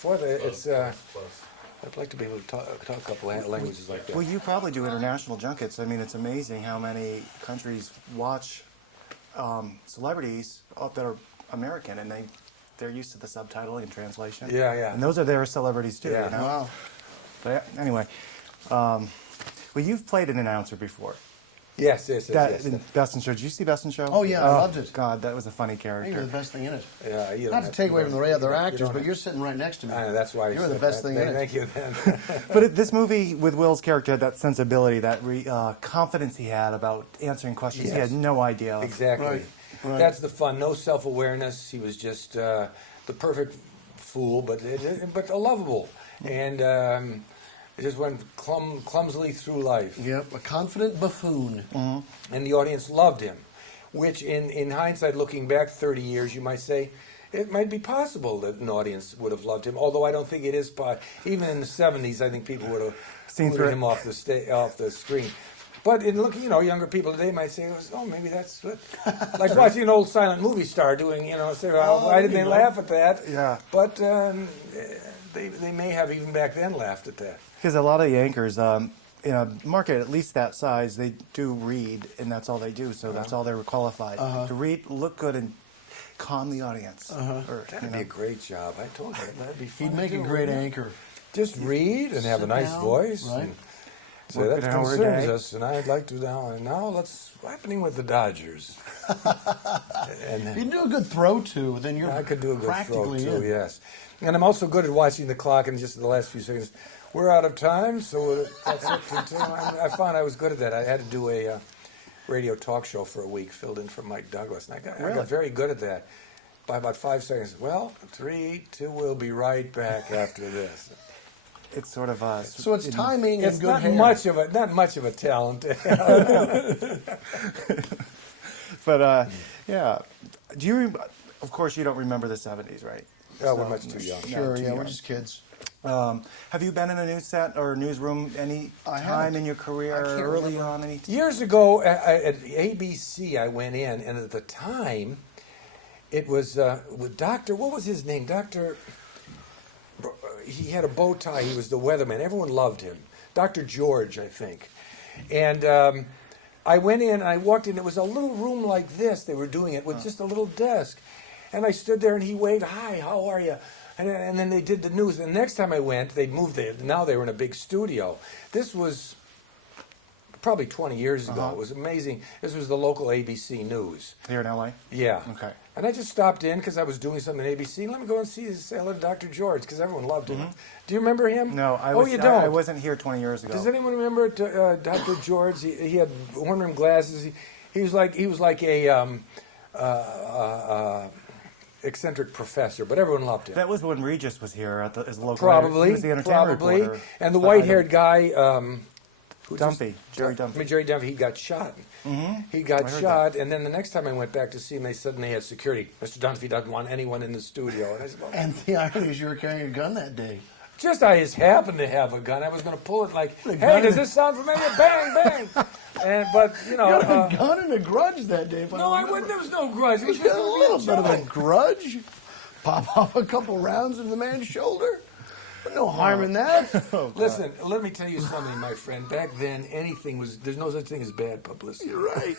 before that. It's I'd like to be able to talk a couple languages like that. Well, you probably do international junkets. I mean, it's amazing how many countries watch celebrities that are American, and they're used to the subtitling and translation. Yeah, yeah. And those are their celebrities too. Yeah. You know? Wow. But anyway, well, you've played an announcer before. Yes. In Best in Show. Did you see Best in Show? Oh, yeah, I loved it. God, that was a funny Hey, character. you're the best thing in it. Yeah, you don't Not to have take away from the other you actors, don't but have- you're sitting right next to me. I know, that's why You're the said best that. thing in it. Thank you. Then. But this movie with Will's character had that sensibility, that confidence he had about answering questions. Yes. He had no idea of. Exactly. Right. That's the fun. No self-awareness. He was just the perfect fool, but lovable, and it just went clumsily through life. Yep, a confident buffoon. And the audience loved him, which in hindsight, looking back 30 years, you might say it might be possible that an audience would have loved him, although I don't think it is. Even in the 70s, I think people would have Seen threw through him off the screen. But in looking, younger people today might say, "Oh, maybe that's what." Like watching an old silent movie star doing, say, "Well, why didn't they laugh at that?" Yeah. But they may have even back then laughed at that. Because a lot of the anchors, in a market at least that size, they do read, and that's all they do. So that's all they were qualified to read, look good, and calm the audience. That'd be a great job. I told you that'd be fun. He'd make to a do, great wouldn't he? anchor. Just read and have a Sit nice down, voice. right. And say Work that an hour a concerns day. us, and I'd like to now. What's happening with the Dodgers? And You'd do a good throw, too, then you're I could do a good throw practically too. in. Yes, and I'm also good at watching the clock. And just in the last few seconds, we're out of time. So that's it. I found I was good at that. I had to do a radio talk show for a week, filled in for Mike Douglas, and I got very good at that. By about 5 seconds, 3, 2, we'll be right back after this. It's sort of So it's timing It's and good not hair. not much of a talent. But yeah, do you? Of course, you don't remember the '70s, right? Oh, we're much too young. Sure, too yeah, young. we're just kids. Have you been in a news set or newsroom any I time haven't. in your career, I can't early remember. on? Years ago at ABC, I went in, and at the time, it was with Dr. What was his name? Dr. He had a bow tie. He was the weatherman. Everyone loved him. Dr. George, I think. And I went in, and I walked in. It was a little room like this. They were doing it with just a little desk. And I stood there, and he waved, "Hi, how are you?" And then they did the news. And the next time I went, they'd moved there. Now they were in a big studio. This was probably 20 years ago. It was amazing. This was the local ABC News. Here in LA? Yeah. Okay. And I just stopped in because I was doing something at ABC. Let me go and say hello to Dr. George because everyone loved him. Do you remember him? No, you don't. I wasn't here 20 years ago. Does anyone remember Dr. George? He had horn-rimmed glasses. He was like a eccentric professor, but everyone loved him. That was when Regis was here at his local. Probably, he was the entertainment probably. reporter. And the white-haired guy, Dumpy, Jerry Dumpy. Jerry Dumpy, he got shot. He got heard shot, and then the next time I went back to see him, they suddenly had security. Mr. Dumpy doesn't want anyone in the studio. And I said, well, And the irony is you were carrying a gun that day. I just happened to have a gun. I was going to pull it like, A hey, gun. does this sound familiar? Bang, bang. But, You had a gun and a grudge that day. If no, I remember. wouldn't. There was no grudge. It was You just had a gonna little be bit of a joke. grudge. Pop off a couple rounds in the man's shoulder. But no harm in that. Listen, let me tell you something, my friend. Back then, there's no such thing as bad publicity. You're right.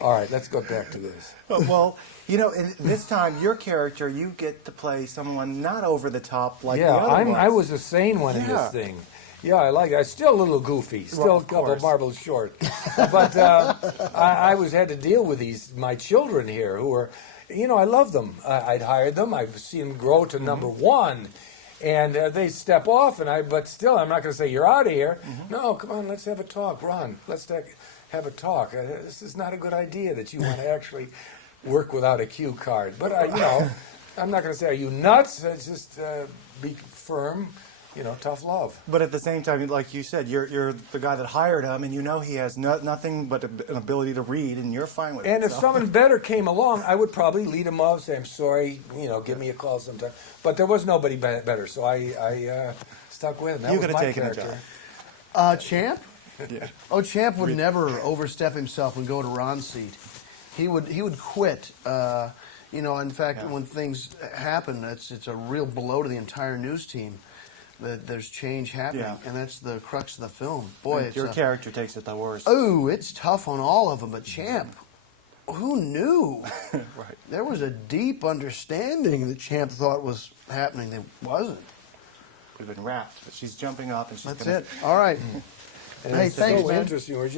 All right, let's go back to this. Well, in this time, your character, you get to play someone not over the top like the Yeah, other ones. I was a sane one in Yeah. this thing. Yeah, I like it. I'm still a little goofy, still Well, a of couple course. marbles short. But I had to deal with my children here who were, I love them. I'd hired them. I've seen them grow to number one. And they step off, but still, I'm not going to say, you're out of here. No, come on, let's have a talk. Ron, let's have a talk. This is not a good idea that you want to actually work without a cue card. But, I'm not going to say, are you nuts? It's just be firm, tough love. But at the same time, like you said, you're the guy that hired him, and he has nothing but an ability to read, and you're fine with it. And if so. someone better came along, I would probably lead him off, say, I'm sorry, give me a call sometime. But there was nobody better, so I stuck with him. That You was could have my taken a character. job. Champ? Yeah. Oh, Champ would never overstep himself and go to Ron's seat. He would quit. You know, in fact, Yeah. when things happen, it's a real blow to the entire news team. That there's change happening, Yeah. and that's the crux of the film. Boy, And your character takes it the worst. oh, it's tough on all of them. But Champ, who knew? Right. There was a deep understanding that Champ thought was happening that wasn't. Would have been wrapped. But she's jumping up and she's That's gonna it. All right. And Hey, it's thanks, so man. interesting. We're